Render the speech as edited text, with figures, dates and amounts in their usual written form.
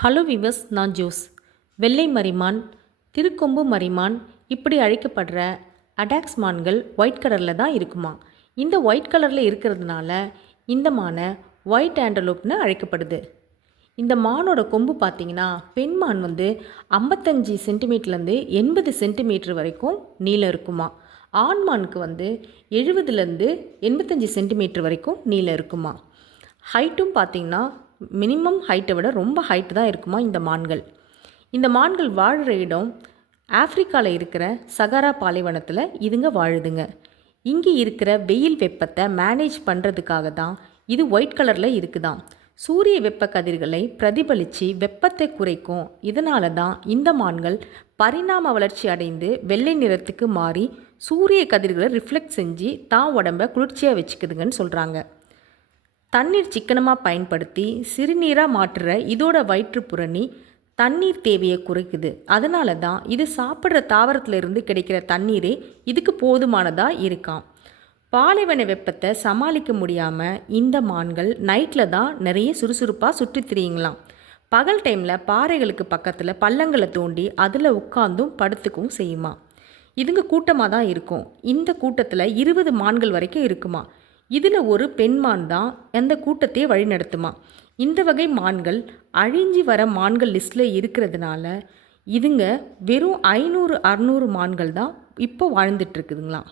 Hello விவஸ், நான் Jose. வெள்ளை மரிமான், திருக்கொம்பு மரிமான் இப்படி அழைக்கப்படுற அடாக்ஸ் மான்கள் ஒயிட் கலரில் தான் இருக்குமா. இந்த ஒயிட் கலரில் இருக்கிறதுனால இந்த மானை ஒயிட் ஆண்டலோப்னு அழைக்கப்படுது. இந்த மானோட கொம்பு பார்த்திங்கன்னா பெண் மான் 55 சென்டிமீட்டர்லேருந்து 80 சென்டிமீட்டர் வரைக்கும் நீளம் இருக்குமா. ஆண் மானுக்கு 70லேருந்து 85 சென்டிமீட்டர் வரைக்கும் நீளம் இருக்குமா. ஹைட்டும் பார்த்திங்கன்னா மினிமம் ஹைட்டை விட ரொம்ப ஹைட்டு தான் இருக்குமா இந்த மான்கள். இந்த மான்கள் வாழ்கிற இடம் ஆப்ரிக்காவில் இருக்கிற சகாரா பாலைவனத்தில் இதுங்க வாழுதுங்க. இங்கே இருக்கிற வெயில் வெப்பத்தை மேனேஜ் பண்ணுறதுக்காக தான் இது ஒயிட் கலரில் இருக்குதாம். சூரிய வெப்ப கதிர்களை பிரதிபலித்து வெப்பத்தை குறைக்கும். இதனால தான் இந்த மான்கள் பரிணாம வளர்ச்சி அடைந்து வெள்ளை நிறத்துக்கு மாறி சூரிய கதிர்களை ரிஃப்ளெக்ட் செஞ்சு தான் உடம்பை குளிர்ச்சியாக வச்சுக்குதுங்கன்னு சொல்கிறாங்க. தண்ணீர் சிக்கனமாக பயன்படுத்தி சிறுநீராக மாற்றுற இதோட வயிற்றுப்புறணி தண்ணீர் தேவையை குறைக்குது. அதனால தான் இது சாப்பிட்ற தாவரத்திலிருந்து கிடைக்கிற தண்ணீரே இதுக்கு போதுமானதாக இருக்காம். பாலைவன வெப்பத்தை சமாளிக்க முடியாமல் இந்த மான்கள் நைட்டில் தான் நிறைய சுறுசுறுப்பாக சுற்றி திரியுங்களாம். பகல் டைமில் பாறைகளுக்கு பக்கத்தில் பள்ளங்களை தோண்டி அதில் உட்காந்தும் படுத்துக்கவும் செய்யுமா. இதுங்க கூட்டமாக தான் இருக்கும். இந்த கூட்டத்தில் 20 மான்கள் வரைக்கும் இருக்குமா. இதில் ஒரு பெண்மான் தான் அந்த கூட்டத்தையே வழிநடத்துமா. இந்த வகை மான்கள் அழிஞ்சி வர மான்கள் லிஸ்ட்டில் இருக்கிறதுனால இதுங்க வெறும் 500-600 மான்கள் தான் இப்போ வாழ்ந்துட்டுருக்குதுங்களாம்.